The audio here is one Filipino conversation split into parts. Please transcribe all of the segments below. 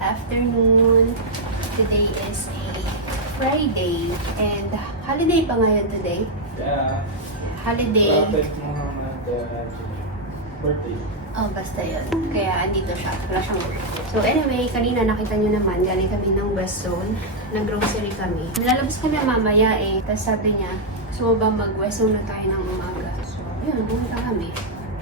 afternoon. Today is a Friday and holiday pa ngayon today. Yeah. Holiday. Prophet Muhammad birthday. Oh, basta yun. Kaya andito siya. Wala siyang work. So anyway, kanina nakita nyo naman, galing kami ng West Zone. Nag-grocery kami. Lalabas kami mamaya eh. Tapos sabi niya, so ba mag-West Zone na tayo ng umaga. So yun, pumunta kami.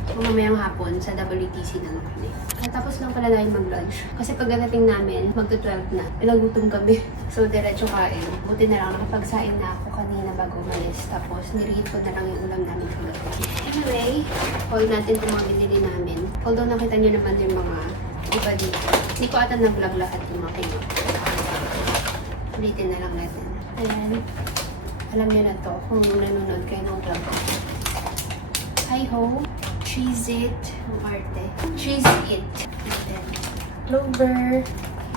So mamayang hapon sa WTC na kami. Tapos lang pala namin mag-lunch. Kasi pagdating namin, magto-12 na. Nagutom kami. So diretso kain. Buti na lang nakapagsain na ako kanina bago umalis. Tapos nireheat ko na lang yung ulam namin kagabi. Anyway, hold natin itong mga binili namin. Although nakita nyo naman yung mga iba dito. Hindi ko ata na-vlog lahat yung mga kinuha. Ulitin na lang natin. Ayan. Alam nyo na to kung nanonood kayo ng vlog ko. Hi-ho! Cheese it, ang arte. Cheese it. And then, clover,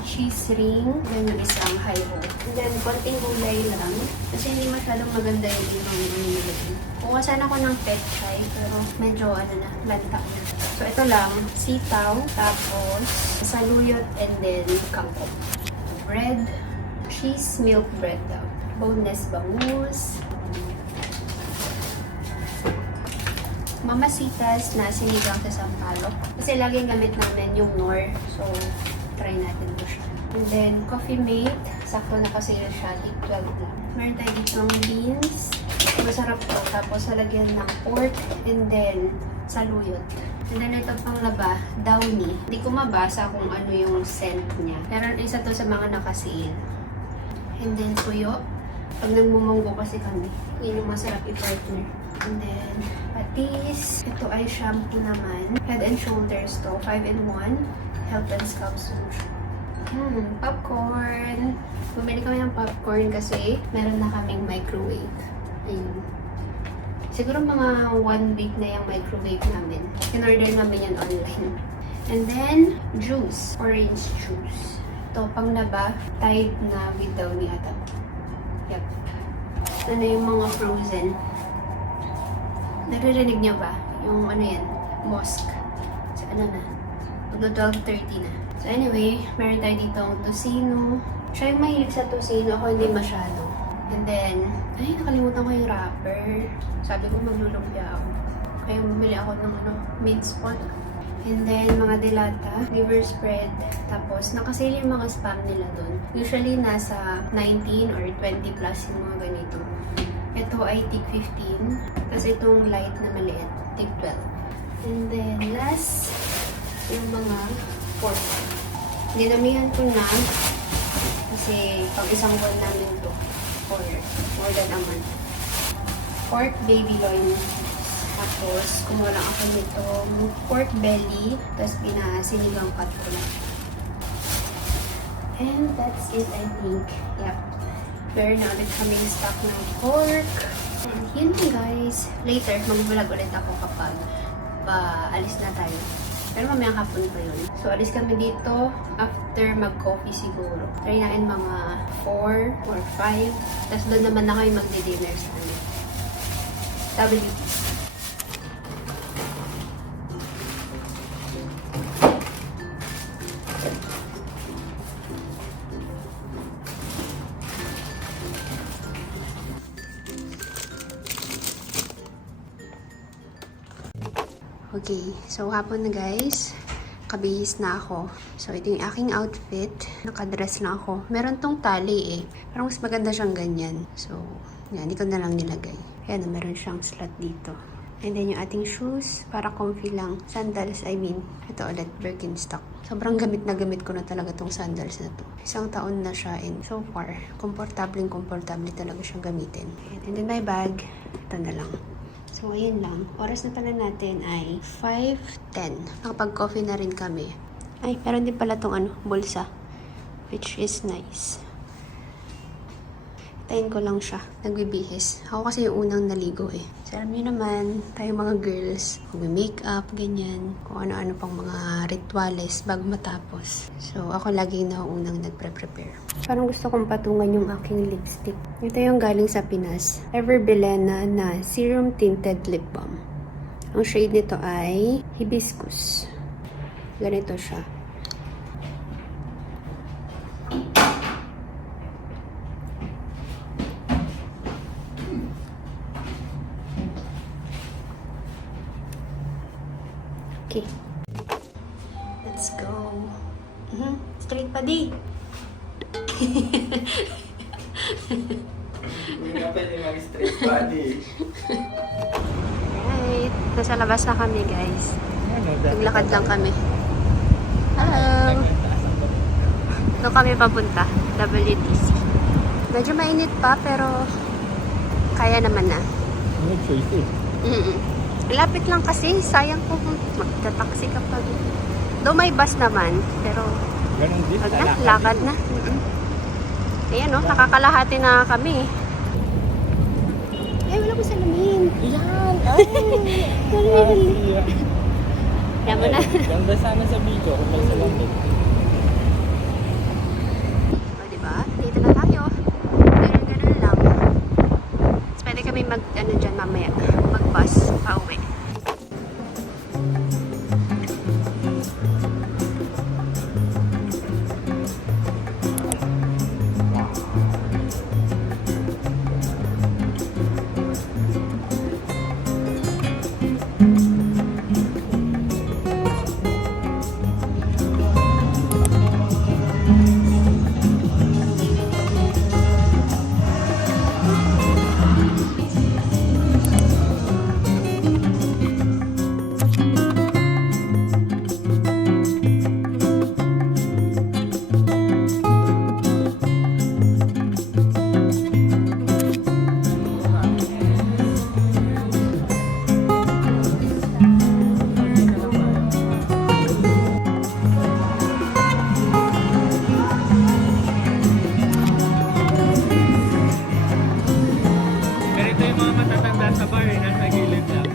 cheese ring, then yung isang hi-ho. And then, konting gulay lang. Kasi hindi masyadong maganda yung ibang nilagay. Kuha sana ako ng pet chai, pero medyo lanta na. So, ito lang, sitaw, tapos saluyot, and then kangkong. Bread, cheese milk bread daw. Boneless bangus. Mamasitas na sinigang sa sampalok. Kasi laging gamit namin yung Knorr. So, try natin ito siya. And then, Coffee Mate. Sakto nakasale siya. 12 lang. Meron tayo ditong beans. Masarap to. Tapos, halagyan ng pork. And then, saluyot. And then, ito pang laba. Downy. Hindi ko mabasa kung ano yung scent niya. Pero isa to sa mga nakasale. And then, tuyo. Pag nagmumunggo kasi kami, yun yung masarap i-partner. And then, patis. Ito ay shampoo naman. Head and Shoulders to. 5-in-1. Health and Scalp Solution. Popcorn. Bumili kami ng popcorn kasi meron na kaming microwave. Ayun. Siguro mga 1 week na yung microwave namin. In-order namin yan online. And then, juice. Orange juice. Ito, pang laba. Tide na with Downy ata. Yep. Ito na yung mga frozen. Naririnig niyo ba? Yung ano yan? Mosque. So, ano na? Mag-12:30 na. So, anyway, meron tayo dito ang tocino. Siya yung mahilig sa tocino. Ako hindi masyado. And then, ay, nakalimutan ko yung wrapper. Sabi ko maglulumpia ako. Kaya bumili ako ng minced pork. And then, mga delata, liver spread. Tapos, nakasale yung mga spam nila doon. Usually, nasa 19 or 20 plus yung mga ganito. Ito ay tig 15. Kasi itong light na maliit, tig 12. And then, last, yung mga pork. Dinamihan ko na. Kasi, pang isang buwan namin to. Or more than a month. Pork baby loin. Tapos, kumuha lang ako nitong pork belly. Tapos, pinasinigang cut ko lang. And that's it, I think. Yep. Meron na ulit kaming stock ng pork. And yun guys. Later, mag-vlog ulit ako kapag paalis na tayo. Pero mamayang hapon pa yun. So, alis kami dito after mag-coffee siguro. Try natin mga 4 or 5. Tapos doon naman na kayo magdi-dinner sa amin. WTC. Okay, so hapon na guys. Kabihis na ako. So, ito yung aking outfit. Nakadress lang ako. Meron tong tali eh. Pero mas maganda siyang ganyan. So, yan. Hindi ko na lang nilagay. Kaya na meron siyang slot dito. And then yung ating shoes. Para comfy lang. Sandals, I mean. Ito ulit, Birkenstock. Sobrang gamit na gamit ko na talaga tong sandals na to. 1 taon na siya and so far, komportable talaga siyang gamitin. And then my bag. Ito na lang. So, ayun lang. Oras na pala natin ay 5:10. Nakapag-coffee na rin kami. Ay, meron din pala tong bulsa. Which is nice. Tayin ko lang siya. Nagbibihis. Ako kasi yung unang naligo eh. So, alam niyo naman, tayo mga girls, mag-makeup, ganyan. Kung ano-ano pang mga rituales bago matapos. So, ako laging nauunang nagpre-prepare. Parang gusto kong patungan yung aking lipstick. Ito yung galing sa Pinas. Ever Belena na Serum Tinted Lip Balm. Ang shade nito ay Hibiscus. Ganito siya. Okay. Let's go. Straight pa di. Hindi nga pwede mag-straight body. Right. Nasa labas na kami, guys. Naglakad lang kami. Hello. Doon kami papunta. WTC. Medyo mainit pa, pero kaya naman na. No choice eh. Lapit lang kasi. Sayang kung magta-taxi ka pa. Though may bus naman, pero Ganun din. wag na, lakad na. Ayan no, nakakalahati na kami. Eh, wala ko salamin. Yan! Ay! Kaya mo na. Ganda sana sa video kung may salamin. O, diba? Dito na tayo. Ganun-ganun lang. Tapos pwede kami ano dyan mamaya. Mag-bus, pauwi. Ganito yung mga matatanda sa bar, nasa gilid lang.